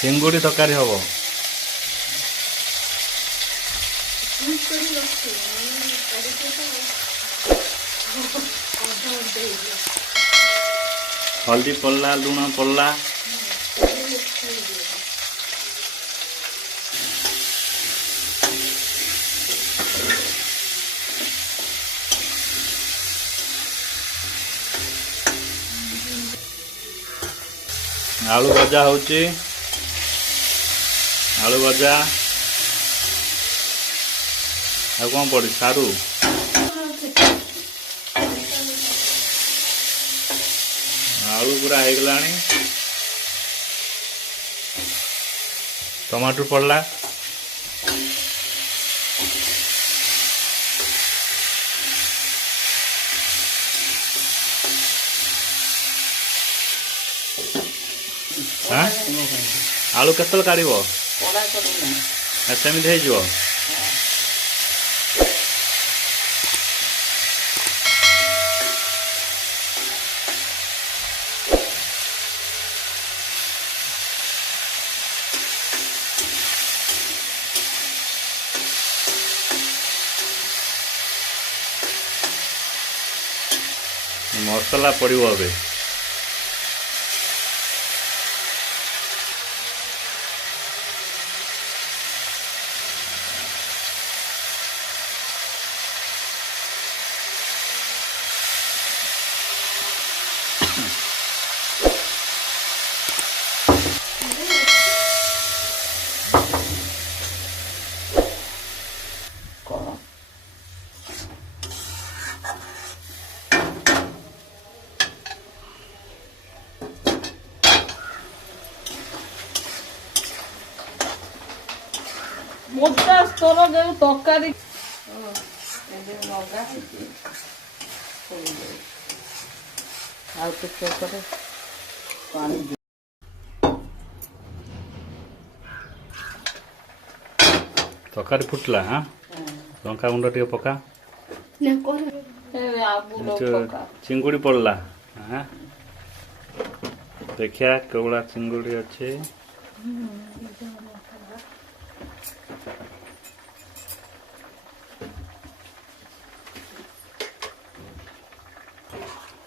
ଚିଙ୍ଗୁଡ଼ି ତରକାରୀ ହବ। हल्दी पड़ला, लुण पड़ला, आलू भजा होची, आलू भजा आ कौन पड़ी सारू आलू पूरा हो गलानी। टमाटर पड़ला, हाँ आलू केतल काढ़ सेमती हो मसला पड़ो ए मोटा स्तर जो तरकारी तरकारी फुटला। हाँ लंका गुंड टे पका, चिंगुड़ी पड़ला। हाँ देखिया केवड़ा चिंगुड़ी अच्छे।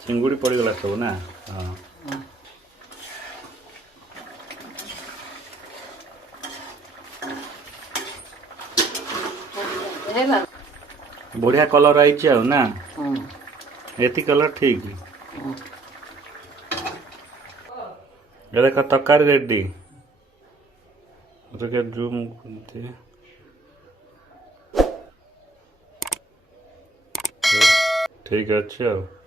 चिंगुड़ी पड़गला सब ना। हाँ बढ़िया कलर आई ना। एति कलर ठीक। ये देख तरकारी रेडी। जूम ठीक अच्छे।